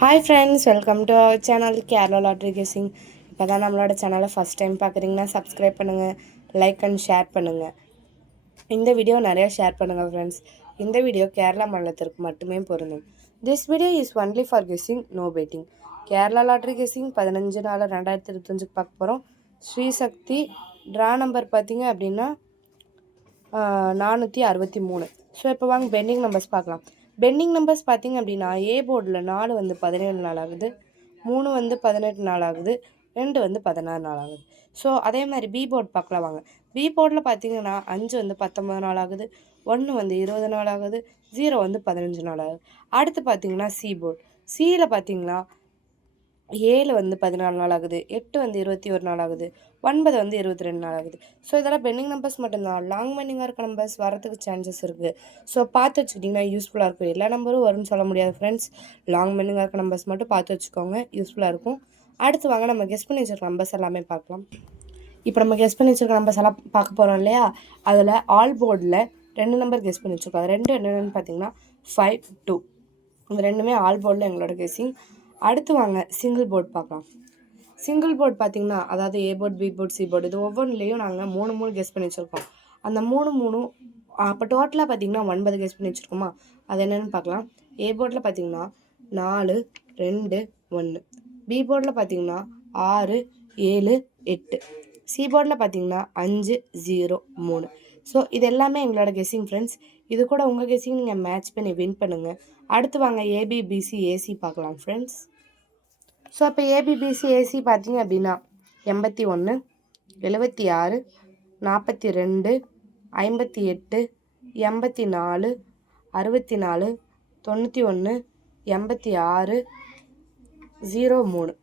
Hi friends, welcome to our channel Kerala lottery guessing. இப்போ தான் நம்மளோட சேனலை ஃபஸ்ட் டைம் பார்க்குறீங்கன்னா சப்ஸ்கிரைப் பண்ணுங்கள், லைக் அண்ட் ஷேர் பண்ணுங்கள். இந்த வீடியோ நிறையா ஷேர் பண்ணுங்கள் ஃப்ரெண்ட்ஸ். இந்த வீடியோ கேரளா மாநிலத்திற்கு மட்டுமே பொருந்தும். This video is only for guessing, no betting. Kerala lottery guessing 15/4/2025 பார்க்க போகிறோம். ஸ்ரீசக்தி ட்ரா நம்பர் பார்த்தீங்க அப்படின்னா 463. ஸோ இப்போ வாங்க பெண்டிங் நம்பர்ஸ் பார்க்கலாம். பெண்டிங் நம்பர்ஸ் பார்த்திங்க அப்படின்னா ஏ போர்டில் 4 வந்து 17 நாள் ஆகுது, 3 வந்து 18 நாள் ஆகுது, 2 வந்து 16 நாள் ஆகுது. ஸோ அதே மாதிரி பி போர்டு பார்க்கலாம் வாங்க. பி போர்டில் பார்த்திங்கன்னா 5 வந்து 19 நாள் ஆகுது, 1 வந்து 20 நாள் ஆகுது, 0 வந்து 15 நாள் ஆகுது. அடுத்து பார்த்திங்கன்னா சி போர்டு. சியில் பார்த்திங்கன்னா 7 வந்து 14 நாள் ஆகுது, 8 வந்து 21 நாள் ஆகுது, 9 வந்து 22 நாள் ஆகுது. ஸோ இதெல்லாம் பெண்டிங் நம்பர்ஸ் மட்டும்தான். லாங் பெண்டிங்காக இருக்க நம்பர்ஸ் வரதுக்கு சான்சஸ் இருக்குது. ஸோ பார்த்து வச்சுக்கிட்டிங்கன்னா யூஸ்ஃபுல்லாக இருக்கும். எல்லா நம்பரும் வரும்னு சொல்ல முடியாது ஃப்ரெண்ட்ஸ். லாங் பெண்டிங்காக இருக்க நம்பர்ஸ் மட்டும் பார்த்து வச்சுக்கோங்க, யூஸ்ஃபுல்லாக இருக்கும். அடுத்து வாங்க நம்ம கெஸ் பண்ணி வச்சுருக்க நம்பர்ஸ் எல்லாமே பார்க்கலாம். இப்போ நம்ம கெஸ் பண்ணி வச்சுருக்க நம்பர்ஸ் எல்லாம் பார்க்க போகிறோம் இல்லையா? அதில் ஆல் போர்டில் 2 நம்பர் கெஸ் பண்ணி வச்சுருக்கோம். அது 2 என்னென்னு பார்த்தீங்கன்னா 5, 2. இந்த ரெண்டுமே ஆல் போர்டில் எங்களோட கெஸ்ஸிங். அடுத்து வாங்க சிங்கிள் போர்டு பார்க்கலாம். சிங்கிள் போர்டு பார்த்திங்கன்னா அதாவது A board, B board, C board, இது ஒவ்வொன்றுலேயும் நாங்கள் 3 கெஸ் பண்ணி வச்சுருக்கோம். அந்த 3 அப்போ டோட்டலாக பார்த்திங்கன்னா 9 கெஸ் பண்ணி வச்சுருக்கோமா? அது என்னென்னு பார்க்கலாம். ஏ போர்டில் பார்த்திங்கன்னா 4, 2, 1. பி போர்டில் பார்த்திங்கன்னா 6, 7, 8. சி போர்டில் பார்த்திங்கன்னா 5, 0, 3. ஸோ இது எல்லாமே எங்களோட கெஸ்ஸிங் ஃப்ரெண்ட்ஸ். இது கூட உங்கள் கெஸ்ஸிங் நீங்கள் மேட்ச் பண்ணி வின் பண்ணுங்கள். அடுத்து வாங்க ஏபி, பிசி, ஏசி பார்க்கலாம் ஃப்ரெண்ட்ஸ். ஸோ அப்போ ஏபி, பிசி, ஏசி பார்த்தீங்க அப்படின்னா 81, 76, 42, 58, 84, 64, 91, 86, 03.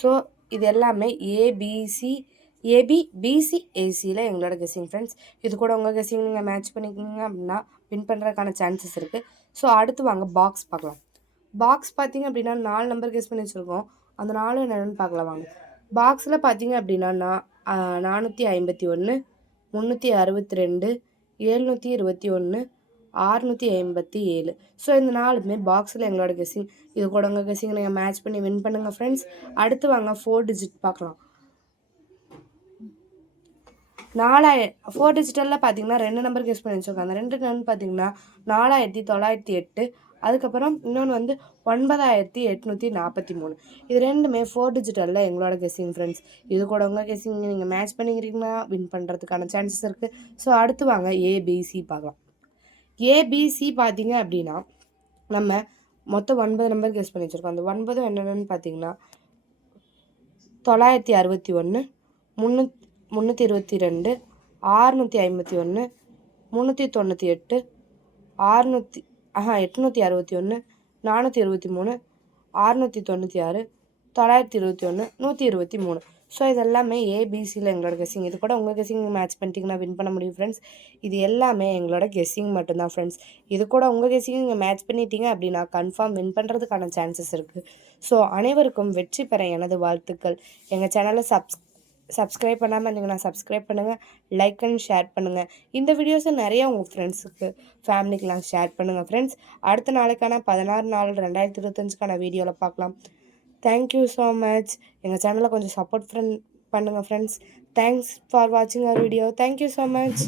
ஸோ இது எல்லாமே ஏபி, பிசி, ஏசியில் எங்களோட கெஸ்ஸிங் ஃப்ரெண்ட்ஸ். இது கூட உங்கள் கெஸ்ஸிங் நீங்கள் மேட்ச் பண்ணிக்கிங்க அப்படின்னா வின் பண்ணுறதுக்கான சான்சஸ் இருக்குது. ஸோ அடுத்து வாங்க பாக்ஸ் பார்க்கலாம். பாக்ஸ் பார்த்திங்க அப்படின்னா 4 நம்பர் கெஸ் பண்ணி வச்சுருக்கோம். அந்த 4 என்னென்னு பார்க்கலாம் வாங்க. பாக்ஸில் பார்த்திங்க அப்படின்னா 451, 362, 721, 657. ஸோ இந்த 4மே பாக்ஸில் எங்களோட கெஸ்ஸிங். இது கூட உங்கள் கெஸ்ஸிங் நீங்கள் மேட்ச் பண்ணி வின் பண்ணுங்கள் ஃப்ரெண்ட்ஸ். அடுத்து வாங்க 4 டிஜிட் பார்க்கலாம். 4 டிஜிட்டலில் பார்த்தீங்கன்னா 2 நம்பர் கெஸ் பண்ணி வச்சுருக்கோம். அந்த 2 என்னன்னு பார்த்தீங்கன்னா 4908. அதுக்கப்புறம் இன்னொன்று வந்து 9843. இது ரெண்டுமே 4 டிஜிட்டலில் எங்களோட கெஸ்ஸிங் ஃப்ரெண்ட்ஸ். இது கூட உங்கள் கெஸ்ஸிங் நீங்கள் மேட்ச் பண்ணிக்கிறீங்கன்னா வின் பண்ணுறதுக்கான சான்சஸ் இருக்குது. ஸோ அடுத்து வாங்க ஏபிசி பார்க்கலாம். ஏபிசி பார்த்தீங்க அப்படின்னா நம்ம மொத்தம் 9 நம்பர் கெஸ் பண்ணி வச்சுருக்கோம். அந்த 9 என்னென்னு பார்த்தீங்கன்னா 961, 322, 651, 398, 861, 423, 696, 921, 123. ஸோ இது எல்லாமே ஏபிசியில் எங்களோட கெஸ்ஸிங். இது கூட உங்கள் கெஸ்ஸிங் மேட்ச் பண்ணிட்டீங்கன்னா வின் பண்ண முடியும் ஃப்ரெண்ட்ஸ். இது எல்லாமே எங்களோட கெஸ்ஸிங் மட்டும்தான் ஃப்ரெண்ட்ஸ். இது கூட உங்கள் கெஸ்ஸிங் நீங்கள் மேட்ச் பண்ணிட்டீங்க அப்படின்னா கன்ஃபார்ம் வின் பண்ணுறதுக்கான சான்சஸ் இருக்குது. ஸோ அனைவருக்கும் வெற்றி பெற எனது வாழ்த்துக்கள். எங்கள் சேனலை சப்ஸ்கிரைப் பண்ணாமல் இருந்தீங்கன்னா சப்ஸ்கிரைப் பண்ணுங்கள், லைக் அண்ட் ஷேர் பண்ணுங்கள். இந்த வீடியோஸை நிறையா உங்கள் ஃப்ரெண்ட்ஸுக்கு, ஃபேமிலிக்கெலாம் ஷேர் பண்ணுங்கள் ஃப்ரெண்ட்ஸ். அடுத்த நாளைக்கான 16/4/2025 வீடியோவில் பார்க்கலாம். Thank you so much. எங்கள் சேனலை கொஞ்சம் சப்போர்ட் பண்ணுங்கள் ஃப்ரெண்ட்ஸ். தேங்க்ஸ் ஃபார் வாட்சிங் அவர் வீடியோ. Thank you so much.